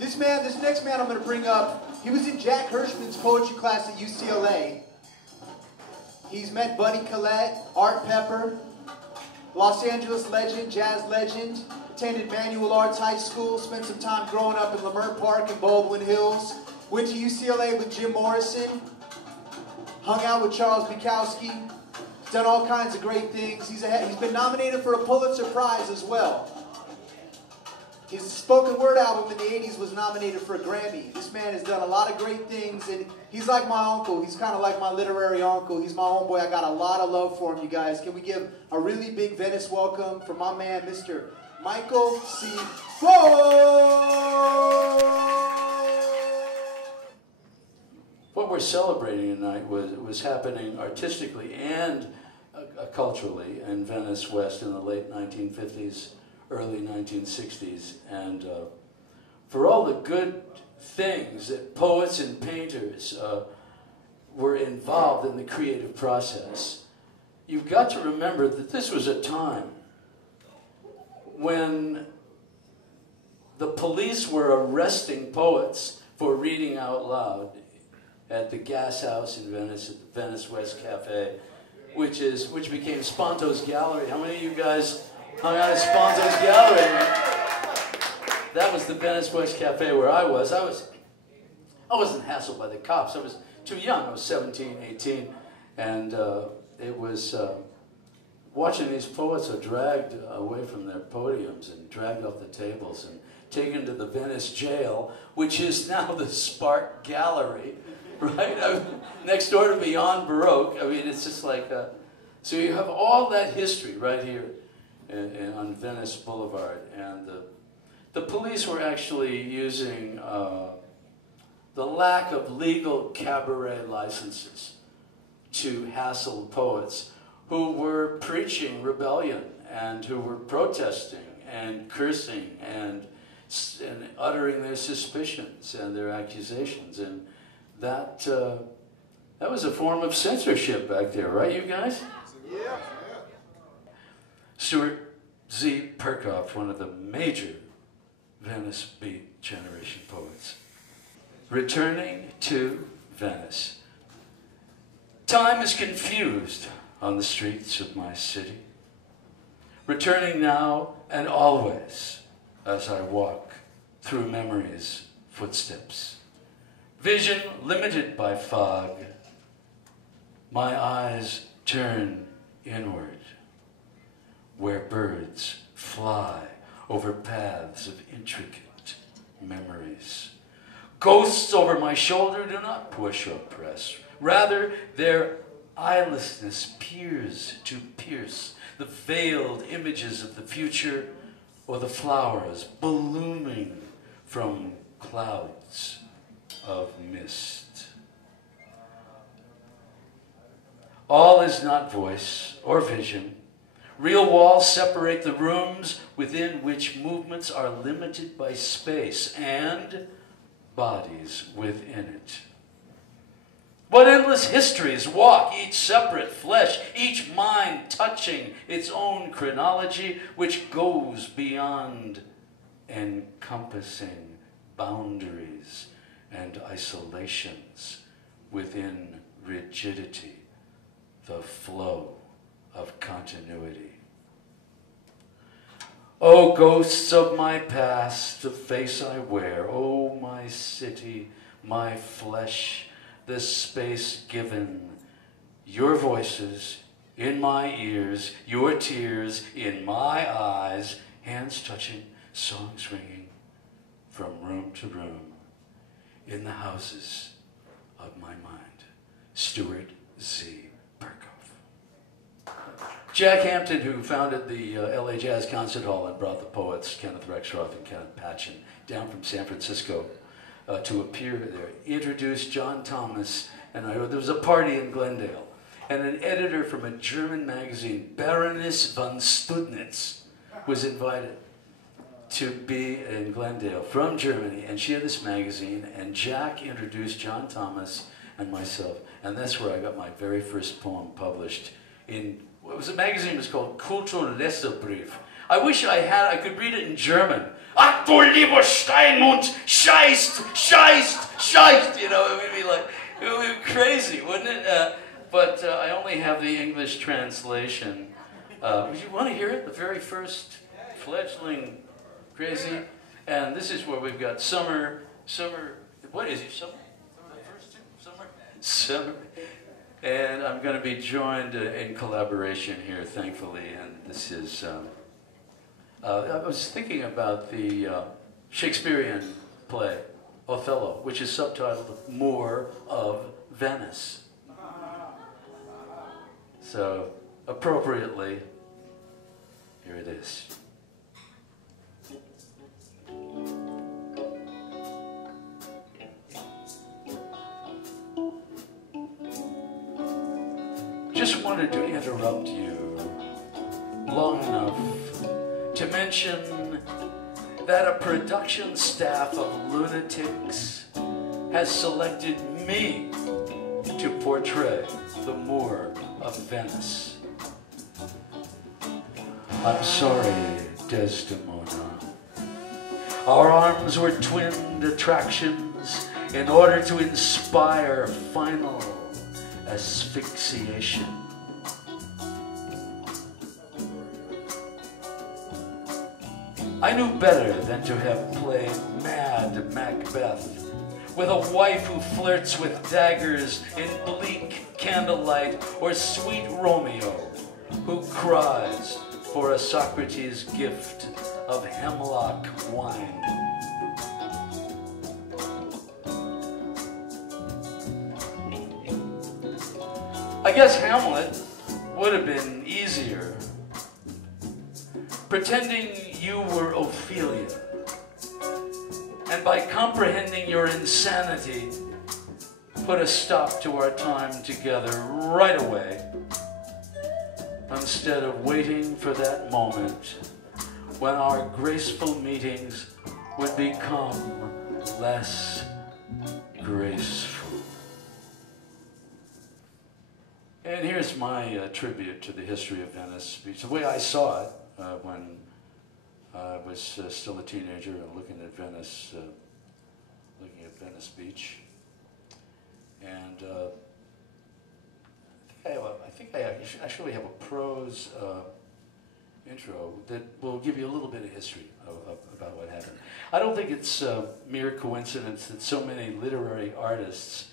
This next man I'm going to bring up, he was in Jack Hirschman's poetry class at UCLA. He's met Buddy Collette, Art Pepper, Los Angeles legend, jazz legend, attended Manual Arts High School, spent some time growing up in Leimert Park and Baldwin Hills, went to UCLA with Jim Morrison, hung out with Charles Bukowski, done all kinds of great things. He's been nominated for a Pulitzer Prize as well. His spoken word album in the 80s was nominated for a Grammy. This man has done a lot of great things, and he's like my uncle. He's kind of like my literary uncle. He's my homeboy. I got a lot of love for him, you guys. Can we give a really big Venice welcome for my man, Mr. Michael C. Ford? What we're celebrating tonight was happening artistically and culturally in Venice West in the late 1950s. Early 1960s, and for all the good things that poets and painters were involved in the creative process, you've got to remember that this was a time when the police were arresting poets for reading out loud at the Gas House in Venice, at the Venice West Cafe, which became Sponto's Gallery. How many of you guys hung out at Sponto's Gallery? That was the Venice West Cafe where I was. I wasn't hassled by the cops. I was too young. I was 17, 18. And it was watching these poets are dragged away from their podiums and dragged off the tables and taken to the Venice jail, which is now the Spark Gallery, right? Next door to Beyond Baroque. I mean, it's just like, so you have all that history right here on Venice Boulevard, and the police were actually using the lack of legal cabaret licenses to hassle poets who were preaching rebellion and who were protesting and cursing and uttering their suspicions and their accusations, and that was a form of censorship back there, right, you guys? Yeah. Stuart Z. Perkoff, one of the major Venice Beat Generation poets. Returning to Venice. Time is confused on the streets of my city. Returning now and always as I walk through memory's footsteps. Vision limited by fog. My eyes turn inward, where birds fly over paths of intricate memories. Ghosts over my shoulder do not push or press. Rather, their eyelessness peers to pierce the veiled images of the future, or the flowers blooming from clouds of mist. All is not voice or vision. Real walls separate the rooms within which movements are limited by space and bodies within it. What endless histories walk, each separate flesh, each mind touching its own chronology, which goes beyond encompassing boundaries and isolations within rigidity, the flow of continuity. O ghosts of my past, the face I wear, O my city, my flesh, this space given, your voices in my ears, your tears in my eyes, hands touching, songs ringing from room to room in the houses of my mind. Stuart Z. Perkoff. Jack Hampton, who founded the LA Jazz Concert Hall and brought the poets Kenneth Rexroth and Kenneth Patchen down from San Francisco to appear there, introduced John Thomas, and there was a party in Glendale, and an editor from a German magazine, Baroness von Studnitz, was invited to be in Glendale from Germany, and she had this magazine, and Jack introduced John Thomas and myself, and that's where I got my very first poem published in, what was the magazine? It was called Kulturleserbrief. I wish I could read it in German. Ach du lieber Steinmund, scheißt, scheißt, scheißt. You know, it would be like, it would be crazy, wouldn't it? But I only have the English translation. Would you want to hear it? The very first fledgling crazy. And this is where we've got summer, what is it, summer? The first two, summer. And I'm going to be joined in collaboration here, thankfully. And this is, I was thinking about the Shakespearean play, Othello, which is subtitled Moor of Venice. So, appropriately, here it is. Just wanted to interrupt you long enough to mention that a production staff of lunatics has selected me to portray the Moor of Venice. I'm sorry, Desdemona. Our arms were twinned attractions in order to inspire final asphyxiation. I knew better than to have played Mad Macbeth with a wife who flirts with daggers in bleak candlelight, or sweet Romeo who cries for a Socrates' gift of hemlock wine. I guess Hamlet would have been easier. Pretending you were Ophelia, and by comprehending your insanity, put a stop to our time together right away, instead of waiting for that moment when our graceful meetings would become less graceful. And here's my tribute to the history of Venice Beach. The way I saw it when I was still a teenager and looking at Venice Beach. And I think I actually have a prose intro that will give you a little bit of history about what happened. I don't think it's mere coincidence that so many literary artists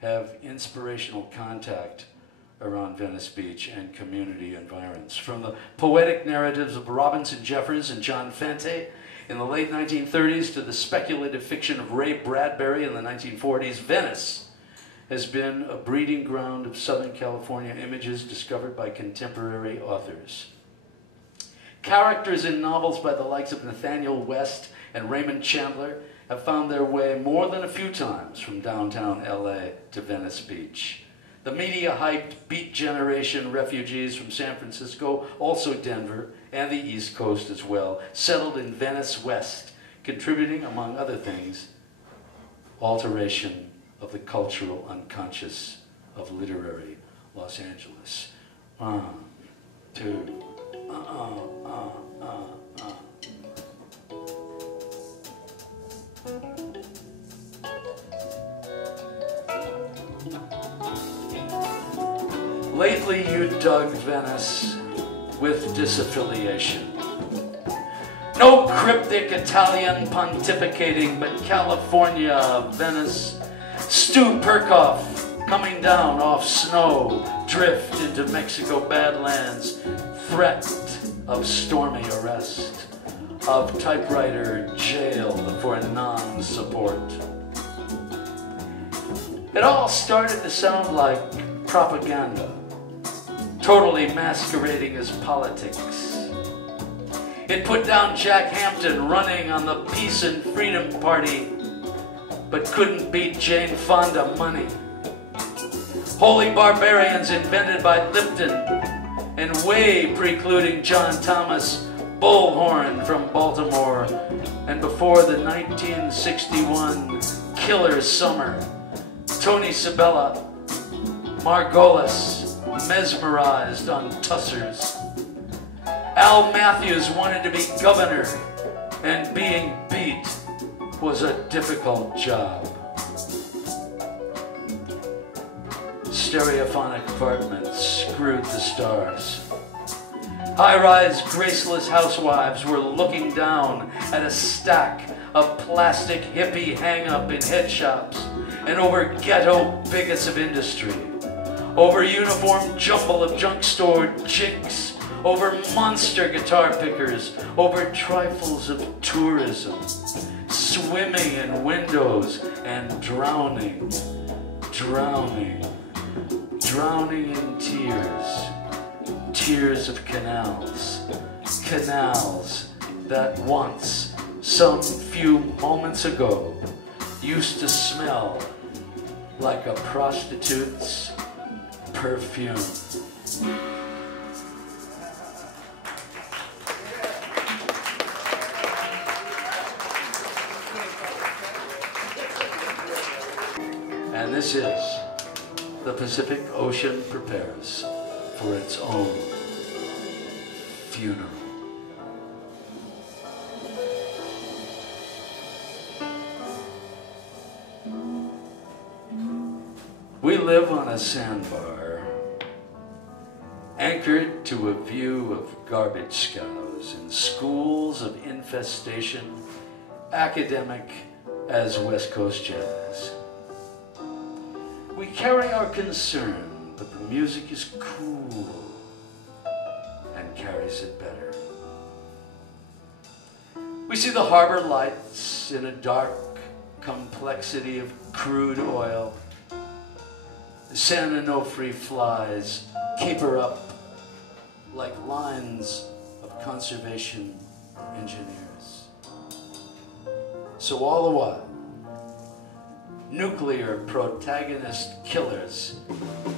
have inspirational contact around Venice Beach and community environs. From the poetic narratives of Robinson Jeffers and John Fante in the late 1930s to the speculative fiction of Ray Bradbury in the 1940s, Venice has been a breeding ground of Southern California images discovered by contemporary authors. Characters in novels by the likes of Nathaniel West and Raymond Chandler have found their way more than a few times from downtown LA to Venice Beach. The media-hyped Beat Generation refugees from San Francisco, also Denver, and the East Coast as well, settled in Venice West, contributing, among other things, alteration of the cultural unconscious of literary Los Angeles. 1, 2, Lately you dug Venice with disaffiliation. No cryptic Italian pontificating, but California, Venice. Stu Perkoff coming down off snow, drift into Mexico Badlands, threat of stormy arrest, of typewriter jail for non-support. It all started to sound like propaganda, totally masquerading as politics. It put down Jack Hampton running on the Peace and Freedom Party, but couldn't beat Jane Fonda money. Holy barbarians invented by Lipton, and way precluding John Thomas Bullhorn from Baltimore, and before the 1961 killer summer, Tony Sabella, Margolis, mesmerized on tussers. Al Matthews wanted to be governor, and being beat was a difficult job. Stereophonic apartments screwed the stars. High-rise, graceless housewives were looking down at a stack of plastic hippie hang-up in head shops and over ghetto bigots of industry, over uniform jumble of junk store chicks, over monster guitar pickers, over trifles of tourism, swimming in windows and drowning in tears. Tears of canals that once, some few moments ago, used to smell like a prostitute's perfume. And this is the Pacific Ocean prepares for its own funeral. We live on a sandbar, anchored to a view of garbage scows and schools of infestation, academic as West Coast jazz. We carry our concern, but the music is cool and carries it better. We see the harbor lights in a dark complexity of crude oil. The San Onofre flies caper up like lines of conservation engineers. So all the while, nuclear protagonist killers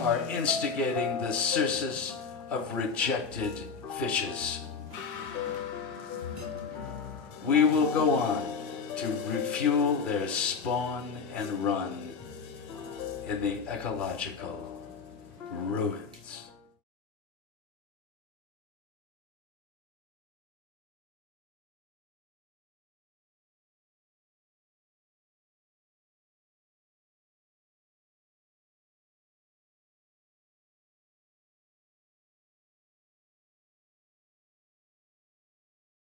are instigating the surcease of rejected fishes. We will go on to refuel their spawn and run in the ecological ruins.